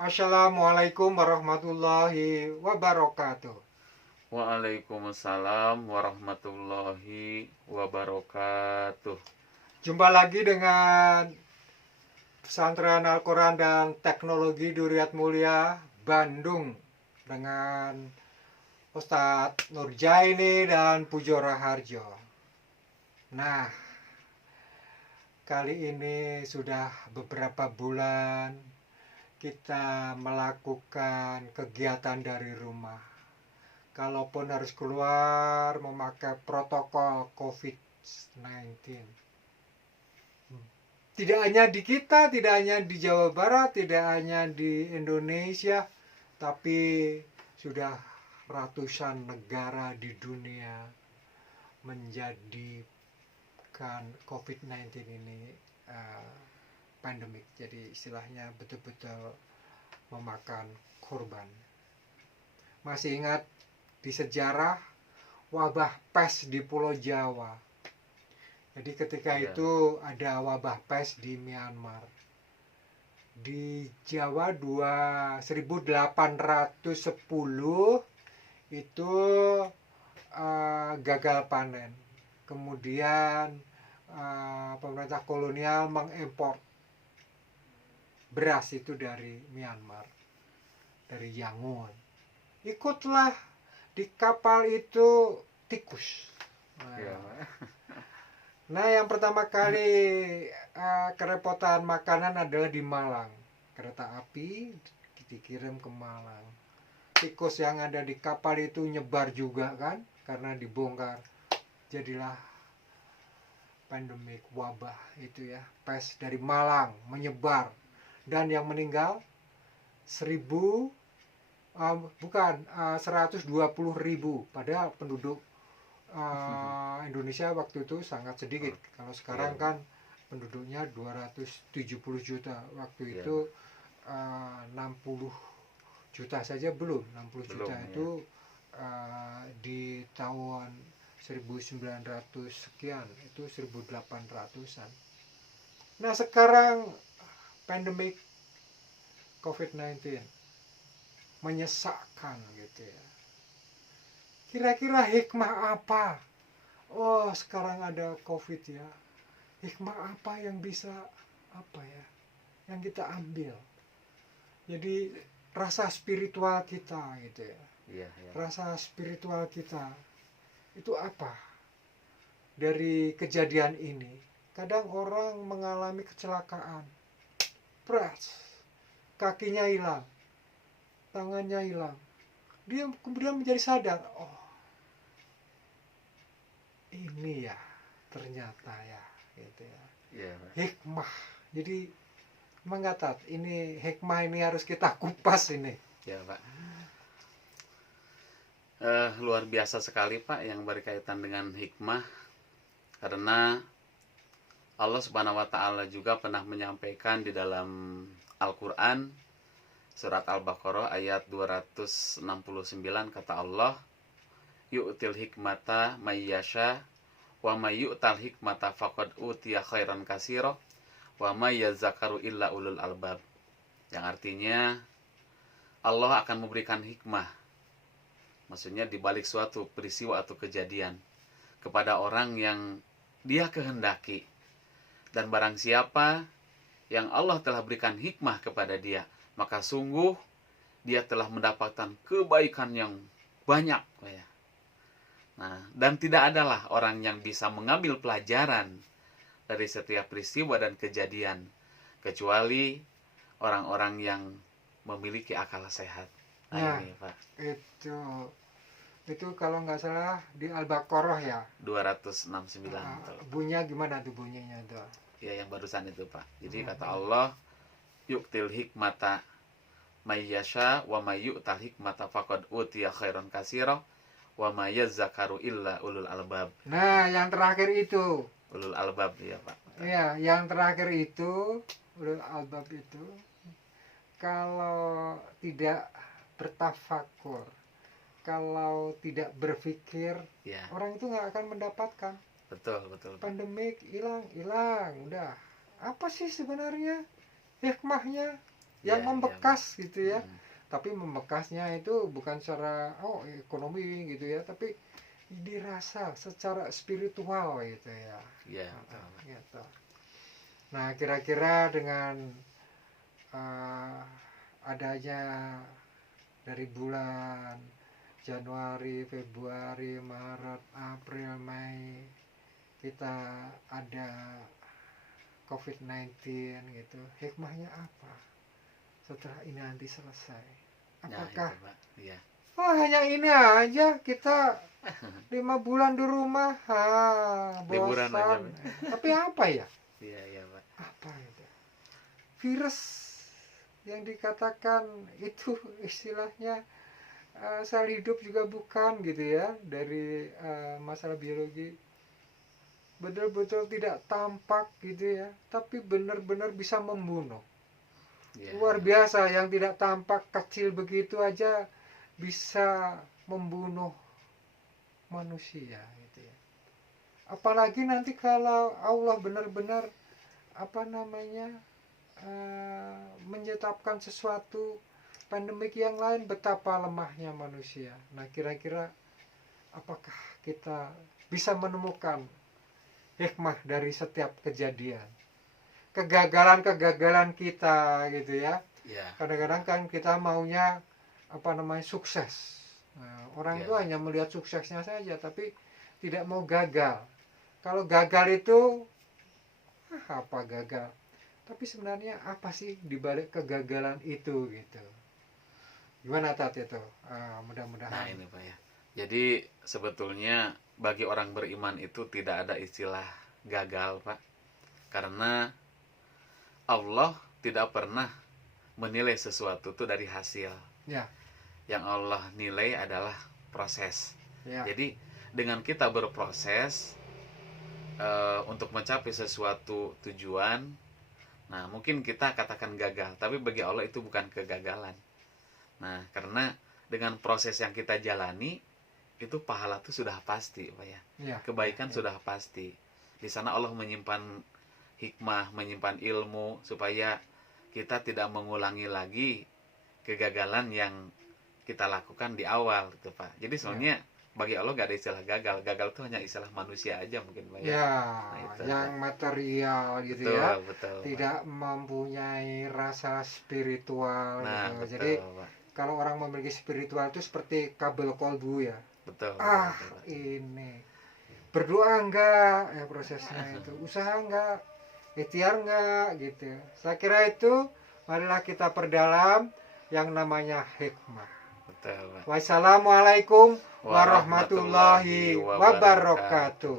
Assalamualaikum warahmatullahi wabarakatuh. Waalaikumsalam warahmatullahi wabarakatuh. Jumpa lagi dengan Pesantren Al-Quran dan Teknologi Duriat Mulia Bandung dengan Ustadz Nurjaini dan Pujo Raharjo. Nah, kali ini sudah beberapa bulan kita melakukan kegiatan dari rumah. Kalaupun harus keluar memakai protokol COVID-19. Tidak hanya di kita, tidak hanya di Jawa Barat, tidak hanya di Indonesia, tapi sudah ratusan negara di dunia menjadikan COVID-19 ini pandemik. Jadi istilahnya betul-betul memakan korban. Masih ingat di sejarah wabah pes di Pulau Jawa. Jadi ketika itu ada wabah pes di Myanmar. Di Jawa 1810 itu gagal panen. Kemudian pemerintah kolonial mengimpor beras itu dari Myanmar, dari Yangon. Ikutlah di kapal itu tikus. Nah, yang pertama kali kerepotan makanan adalah di Malang. Kereta api dikirim ke Malang. Tikus yang ada di kapal itu nyebar juga kan, karena dibongkar. Jadilah pandemik wabah itu ya, pes dari Malang menyebar. Dan yang meninggal 120.000, padahal penduduk Indonesia waktu itu sangat sedikit. Kalau sekarang kan penduduknya 270 juta. Waktu itu 60 juta saja belum. 60 juta itu di tahun 1900 sekian, itu 1800-an. Nah, sekarang pandemik COVID-19 menyesakkan gitu ya. Kira-kira hikmah apa? Oh, sekarang ada COVID ya. Hikmah apa yang bisa yang kita ambil? Jadi rasa spiritual kita gitu ya. Rasa spiritual kita itu apa? Dari kejadian ini, kadang orang mengalami kecelakaan. Pras, kakinya hilang, tangannya hilang. Dia kemudian menjadi sadar, oh, ini ya ternyata ya gitu ya. Hikmah. Jadi mengatakan ini hikmah, ini harus kita kupas ini. Ya, Pak. Luar biasa sekali, Pak, yang berkaitan dengan hikmah. Karena Allah Subhanahu wa taala juga pernah menyampaikan di dalam Al-Qur'an surat Al-Baqarah ayat 269, kata Allah, yu'til hikmata mayyasha wa may yu'tal hikmata faqad utiya khairan katsira wa may yazakaru illa ulul albab. Yang artinya Allah akan memberikan hikmah, maksudnya di balik suatu peristiwa atau kejadian, kepada orang yang Dia kehendaki. Dan barang siapa yang Allah telah berikan hikmah kepada dia, maka sungguh dia telah mendapatkan kebaikan yang banyak. Nah, dan tidak adalah orang yang bisa mengambil pelajaran dari setiap peristiwa dan kejadian kecuali orang-orang yang memiliki akal sehat. Nah, ini, Pak. Itu kalau nggak salah di Al-Baqarah ya. 269. Bunyinya gimana tuh bunyinya tuh? Ya, yang barusan itu, Pak. Jadi kata Allah, yu'til hikmata mayyasha wa may yu'tal hikmata faqad utiya khairan katsira wa may yazakaru illa ulul albab. Nah, yang terakhir itu. Ulul albab ya, Pak. Iya, yang terakhir itu ulul albab itu kalau tidak bertafakur, kalau tidak berpikir, orang itu nggak akan mendapatkan. Betul. Pandemik hilang, udah. Apa sih sebenarnya hikmahnya? yang Iya, membekas gitu ya. Mm. Tapi membekasnya itu bukan secara ekonomi gitu ya, tapi dirasa secara spiritual gitu ya. Iya, betul, Pak. Gitu. Nah, kira-kira dengan eh, adanya dari bulan Januari, Februari, Maret, April, Mei kita ada COVID-19 gitu. Hikmahnya apa? Setelah ini nanti selesai. Nah, Apakah itu, Pak. Iya. hanya ini aja kita 5 bulan di rumah, Liburan aja, bosan. Pak. Tapi apa ya? Iya, iya, Pak. Apa itu? Virus yang dikatakan itu istilahnya sel hidup juga bukan gitu ya, dari masalah biologi betul-betul tidak tampak gitu ya, tapi benar-benar bisa membunuh. Iya, Luar biasa, yang tidak tampak kecil begitu aja bisa membunuh manusia gitu ya. Apalagi nanti kalau Allah benar-benar menyetapkan sesuatu pandemik yang lain, betapa lemahnya manusia. Nah, kira-kira apakah kita bisa menemukan hikmah dari setiap kejadian? Kegagalan-kegagalan kita gitu ya. Iya. Kadang-kadang kan kita maunya sukses. Nah, orang Iya. itu hanya melihat suksesnya saja, tapi tidak mau gagal. Kalau gagal itu apa gagal? Tapi sebenarnya apa sih dibalik kegagalan itu gitu? Gimana Tat itu? Mudah-mudahan. Nah, ini, Pak ya. Jadi sebetulnya bagi orang beriman itu tidak ada istilah gagal, Pak. Karena Allah tidak pernah menilai sesuatu itu dari hasil. Ya. Yang Allah nilai adalah proses. Ya. Jadi dengan kita berproses untuk mencapai sesuatu tujuan, nah mungkin kita katakan gagal, tapi bagi Allah itu bukan kegagalan. Nah, karena dengan proses yang kita jalani itu pahala itu sudah pasti, Pak ya. Ya. Kebaikan Ya. sudah pasti. Di sana Allah menyimpan hikmah, menyimpan ilmu supaya kita tidak mengulangi lagi kegagalan yang kita lakukan di awal gitu, Pak. Jadi sebenarnya bagi Allah gak ada istilah gagal. Gagal itu hanya istilah manusia aja mungkin, Pak ya. Ya, itu, yang material gitu betul, ya. betul, Tidak mempunyai rasa spiritual Nah, gitu. betul, Jadi Pak. kalau orang memiliki spiritual itu seperti kabel kolbu ya. Betul. Ah, betul, Pak. ini berdoa enggak ya prosesnya itu, usaha enggak, ikhtiar enggak gitu. Saya kira itu marilah kita perdalam yang namanya hikmah. Betul, Pak. Wassalamualaikum warahmatullahi wabarakatuh.